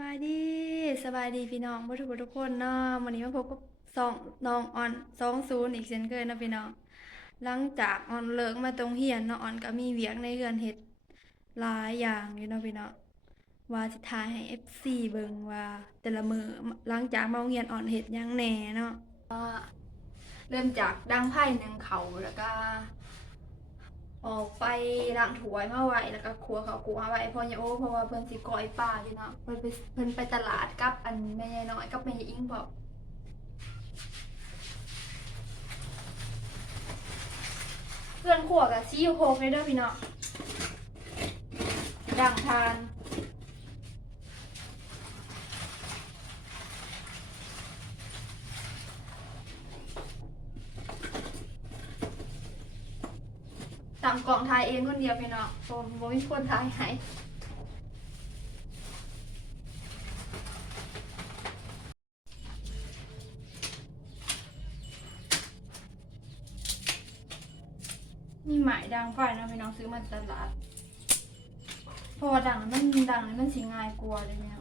บายดีสบายดีพี่น้องทุกทุกคนเนาะวันนี้มาพบกับสองน้องออนสองศูนย์อีกเช่นเคยนาะพี่น้องหลังจากออนเลิกมาตรงเฮียนเนาะออนก็มีเวียกในเรือนเฮ็ดหลายอย่างอยู่เนาะพี่น้องว่าสิถ่ายให้ FC เบิ่งว่าแต่ละมือหลังจากมาโรงเรียนออนเฮ็ดยังแหน่เนาะก็เริ่มจากดังไพ่หนึ่งเขาแล้วก็ ออกไปล้างถ้วยมาไว้แล้วก็ครัวเขาวกูมาไว้พ่อยาโอเพราะว่าเพิ่นสิก้อยปลาพี่เนาะเพิ่นไปเพิ่นไปตลาดกับอันแม่ยายน้อยกับแม่ยายอิงบอกเพื่อนขัวกับซี่โคกเลยเด้อพี่เนาะดังทาน ตากล่องทายเองคนเดียวพี่เนาะเพราะบ่มีคนทายให้นี่หมายดังไฟเนาะพี่น้องซื้อมาตลาดเพราะว่าดังมันดังมันสิง่ายกว่าเลยเนี่ย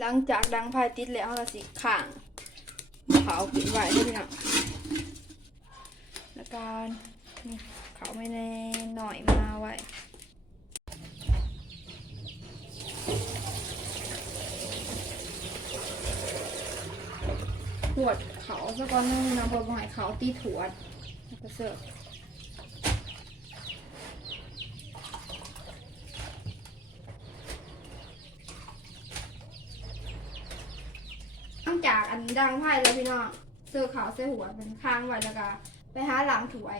หลังจากดังไฟติดแล้วเราสิข้างเผาปิดไว้ให้พี่น้องแล้วก็นี่เขาไม่ในหน่อยมาไว้หวดเขาสักก้อนนึงนะพอบ่ให้เขาตีถวดแล้วก็เสิร์ฟหลัง จากอันดังไพ่แล้วพี่น้องเสื้อขาวเสื้อหัวเป็นค้างไว้แล้วก็ไปหาหลังถวย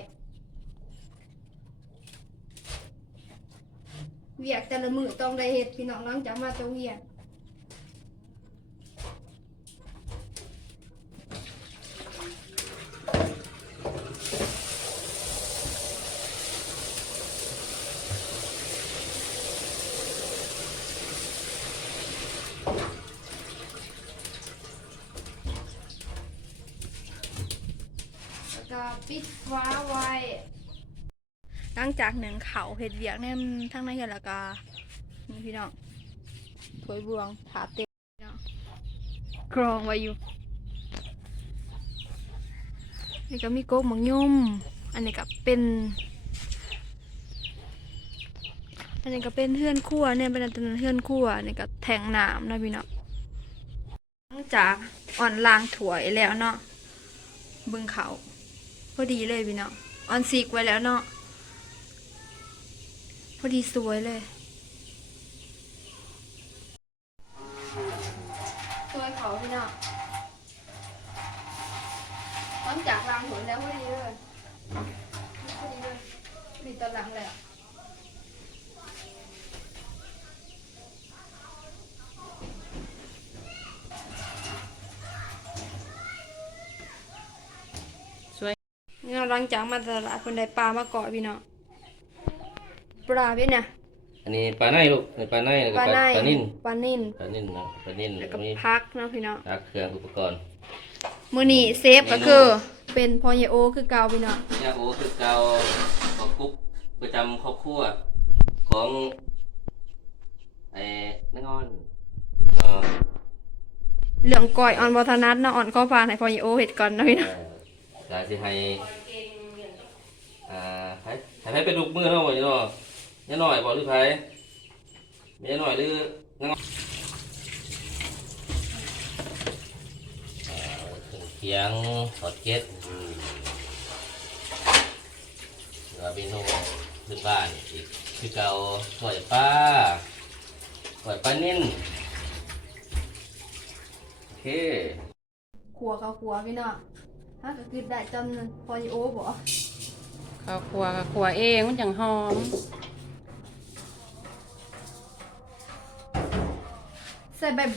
เวียกแต่ละมือต้องได้เห็ดพี่น้องหลังจากมาตรงเวียน ปิดฟ้าไว้ หลังจากหนึ่งเขาเห็ดเวียกเนี่ยทั้งในเห็ดแล้วก็นี่พี่น้องถวยบวงถาเต็มพี่น้องกรองไว้อยู่ นี่ก็มีโก๊กมังยุ่มอันนี้ก็เป็น อันนี้ก็เป็นเพื่อนคั่วเนี่ยเป็นอันเป็นเพื่อนคั่วอันนี่ก็แทงน้ำนะพี่น้องหลังจากอ่อนล้างถ้วแล้วเนาะบึงเขา อดีเลยพี่น้องออนซีกไว้แล้วเนาะพอดีสวยเลย สวยเขาพี่น้องหลังจากล้างหัวแล้วพอดีเลยพอดีเลยมีตอนหลังแล้วสวยนี่ เราหลังจากมาตลาดคนได้ปลามาเกาะพี่น้องปลาพี่เนี่ยอันนี้ปลาในลูกอันนี้ปลาในแล้วปก็ลาปในลาปลานิ่นปลานิ่นปลานิ่นนะปลานิ่นแล้แล้ววก็ก็มีพักเนาะพี่น้องรักเครื่องอุปกรณ์มื้อนี้เซฟก็คือเป็นพอยโอคือเก่าพี่น้องยาโอคือเกาของกุ๊กประจำครอบครัวของไอ้นักงอนเอ่อเรื่องก่อยออนบ่ถนัดเนาะออนข้อพานให้พอยโอเฮ็ดก่อนเนาะพี่น้อง กาสิให้อ่าให้ให้ให้เป็นลูกมือเนาะบ่เนาะยาหน่อยบ่หรือไผแม่หน่อยหรือนักงเคียงทอดเก็ดอืมแล้วเป็นห้องขึ้นบ้านอีกคือเก่าปล่อยปลาปล่อยปลานิ่นโอเคขัวเขาขัวพี่น้อง ถ้าก็คือได้จำพอยโอบ่ข้าวคั่วกับคั่วเองมันจังหอม ใส่แบบ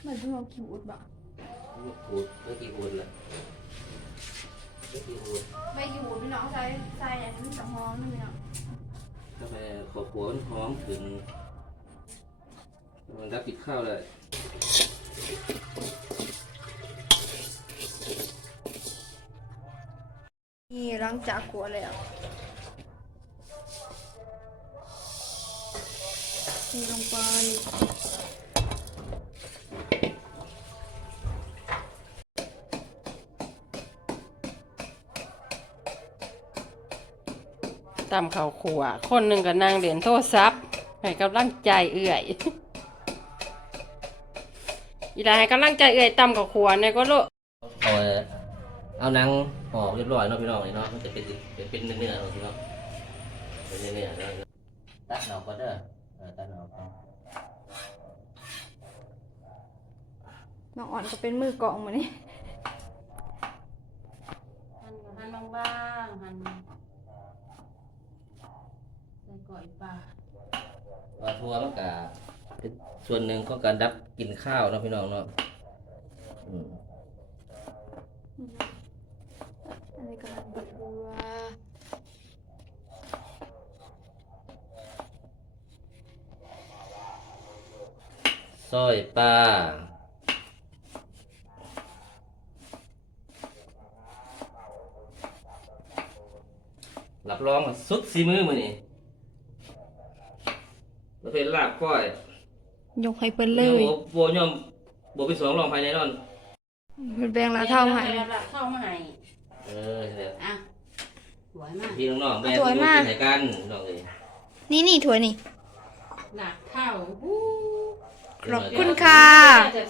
เหมือนที่เราคิวอุดบ่อูดเมื่อกี้อูดละเมื่อกี้อูดใบคิวอุดพี่น้องใส่ใส่อันนี้มันจะหอมนะพี่น้องกาแฟขอบหัวมันหอมถึงมันรับกินข้าวเลย นี่หลังจากขัวแล้ว นี่ลงไป ตำข้าวคั่วคนหนึ่งก็นั่งเหรียนโทรศัพท์ให้กำลังใจเอื่อย อีหลาให้กำลังใจเอื่อยตำข้าวคั่วเนี่ยก็โลเอา เอาหนังห่อเรียบร้อยเนาะพี่น้องนี่เนาะมันจะเป็นเป็นเป็นเนื้อๆเนาะพี่น้องเป็นเนื้อๆเนาะตัดหนอกก็เด้อเออตัดหนอกเอาน้องอ่อนก็เป็นมือกล่องเหมือนนี้หั่นหั่นบางๆหั่นใส่ก่อยปลาว่าทัวมันก็เป็นส่วนหนึ่งของการดับกินข้าวเนาะพี่น้องเนาะอืม อันนี้ กำลังบัดบัวซอยปลารับรองว่าสุดสีมือมือนี่แล้วเป็นลาบก้อยยกให้เพิ่นเลยโบโบยอมโบเป็นสองรองภายในนอนเพิ่นแบ่งละเท่าให้ละเท่ามาให้เออเดี๋ยวอะสวยมากพี่น้องๆแม่สวยมาก กินไหนกันน้องเลยนี่นี่ถ้วยนี่หลักเท่าอู้ขอบคุณค่ะ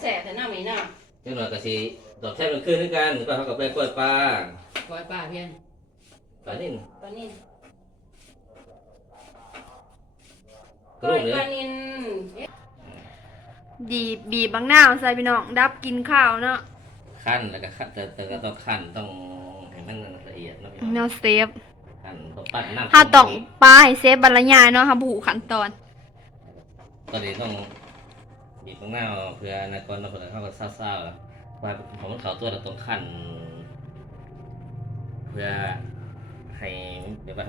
แสบๆแต่หน้าไม่น่าเจ้าหน่อยก็สิดอกแท่มันขึ้นด้วยกันก็เท่ากับแป้งกล้วยปลาก้อยปลาเพียนปลานิ่นปลานิ่นกระลูกเลยปลานิ่นดีบีบบางนาวใส่พี่น้องดับกินข้าวเนาะขั้นแล้วก็ขั้นแต่แต่ก็ต้องขั้นต้องให้ มันละเอียดเนาะพี่น้องเนาะเซฟขั้นต้องปั้นน้ำถ้าต้องปลาให้เซฟบรรยายเนาะค่ะผู้ขั้นตอน ตอนนี้ต้องบีบข้างหน้าเพื่ออนากรเราเพื่อเข้ากับเศร้าๆแล้วว่าของมันเขาตัวเราต้องขั้นเพื่อให้เดี๋ยวว่า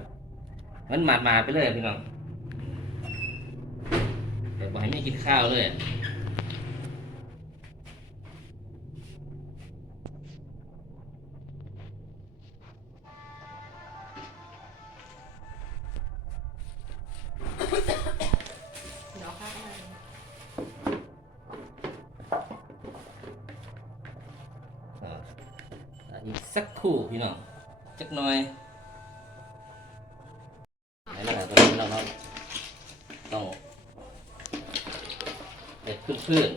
มันหมาดมาไปเลยพี่น้องเดี๋ยวบอกให้ไม่กินข้าวเลย สักครู่พี่น้องจักหน่อยไหนแล้วตอนนี้เราต้องเด็ดพื้น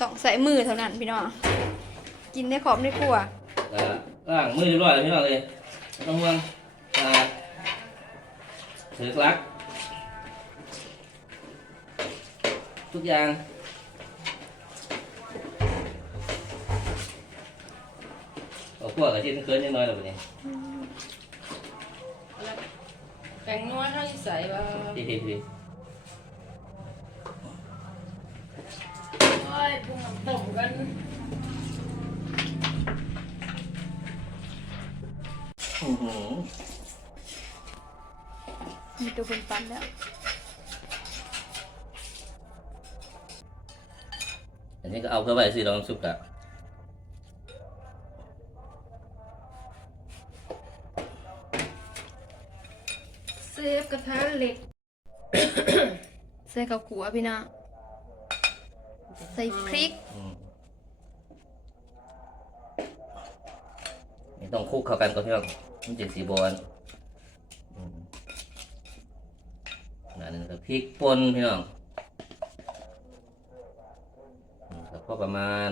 ต้องใส่มือเท่านั้นพี่น้องกินได้ขอบได้ครัวๆแล้วล้างมือเรียบร้อยแล้วพี่น้องเลยไม่ต้องห่วงอ่าถือกลัก ทุกอย่าง เอาพวกกระเทียมเคิร์นนิดหน่อยแล้วแบบนี้แปงนัวเท่าที่ใส่ว่าพี่พี่พี่โอ้ยปรุงน้ำต้มกันอื้อหือมีตัวเป็นปันแล้วอันนี้ก็เอาเพื่อไว้สิลองสุกอะ เซฟกระทะเหล็ก ใส่กับขัวพี่น้องใส่พริก อืมนี่ต้องคลุกเข้ากันก่อนพี่น้องมันจะสีบอลอืมอันนี้ก็พริกป่นพี่น้องอืมก็พอประมาณ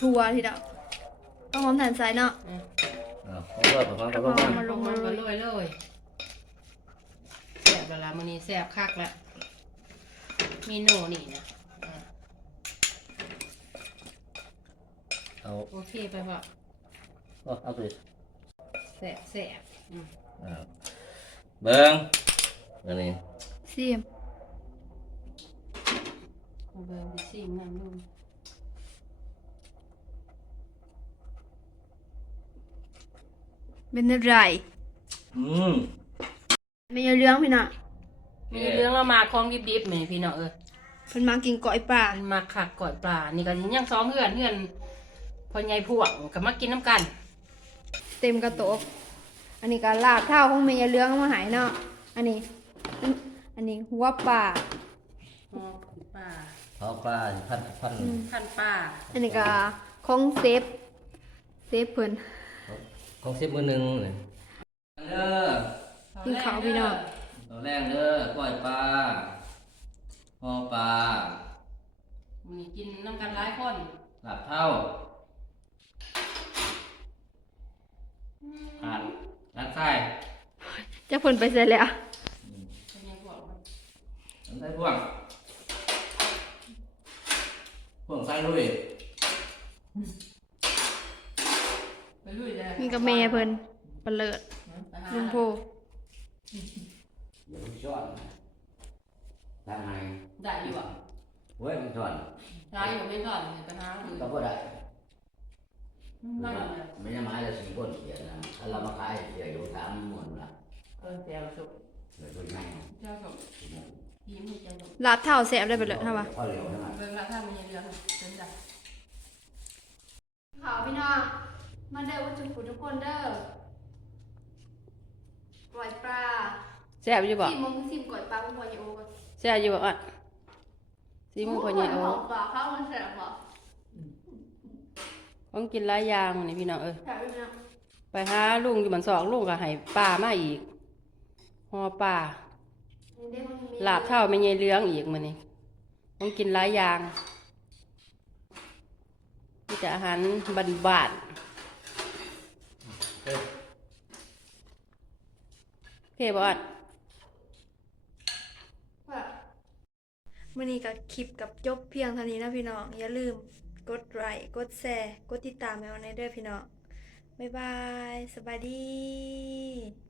อืมมักทัวที่ดอกต้องหอมทานใส่เนาะอ่าพอประมาณประมาณมาลงมาเลยเลยแซ่บและละมื้อนี้แซ่บคักละเมนูนี่นะอ่าเอาโอเคไปบ่เอาเอาไปแสบแสบอืมอ่าเบิ้งอันนี้เสียมเอาเบอร์ดิซิมนั่นดู เป็นอะไรอืมไม่เอาเรื่องพี่น้องมีเรื่องเรามาของดิบๆแหม่พี่น้องเอ้ยเพิ่นมากินก้อยปลามันมาขักก่อยปลา นี่ก็ยังสองเฮือนเฮือนพอใหญ่พวงก็มากินน้ำกัน เต็มกระโตกอันนี้ก็ลาบเท่าของเมียเรื่องมาใหายเนาะอันนี้ อันนี้หัวปลาอ๋อปลาเขาปลาพันพัน พันปลาอันนี้ก็ของเซฟเซฟเพิ่น ของสิบมือหนึ่งเลยเด้อกินข้าวพี่น้องตัวแรกเด้อก้อยปลาห่อปลามีกินน้ำกันหลายคน หลับเท่าอ่านด้านซ้ายจะเพิ่นไปเสร็จแล้ว พอใหญ่พวง ด้านซ้ายพ่วงพ่วงซ้ายลุย ไปลุยเลย มีกับแม่เพิ่นปลาเลิด ไปหา ลุงโพ เดี๋ยวช้อน ทางไหนได้อยู่อะเว้ยช้อนร้ายอยู่ไม่ก่อนไปหาดูก็บ่ได้นั่งอยู่เนี่ยไม่ได้ไม้ละสี่คนเสียนะถ้าเรามาขายเสียอยู่สามหมื่นละเออเจ้าสุกเหลือตัวใหญ่เจ้าสุกยิ้มให้เจ้าสุกลาบเท่าแซ่บได้ไปเลยเท่าปะพอเร็วใช่ไหมเบิ่งละถ้ามีเรื่องเป็นจ้ะข่าวพี่น้องมาเด้อว่าจุกุทุกคนเด้อปล่อยปลาแซ่บอยู่บ่สิโมงสิบก่อยปลาเป็นพอยโอก่อน แซ่บอยู่บ่อะซีมือพอใหญ่โอ้ของปลาข้าวมันแซ่บบ่ต้องกินหลายอย่างนี่พี่น้องเอ้ยแซ่บพี่น้องไปหาลุงอยู่มันสอกลุงก็ให้ปลามาอีกห่อปลานี่เด้มันมีลาบเท่าไม่ใหญ่เหลืองอีกมื้อนี้ต้องกินหลายอย่างมีแต่อาหารบ้านเฮ้ยๆโอเคบ่อะ ว่า มื่อนี้ก็คลิปกับจบเพียงเท่านี้นะพี่น้อง อย่าลืมกดไลค์กดแชร์ กดติดตามแมวในเด้อพี่น้อง บ๊ายบาย สบายดี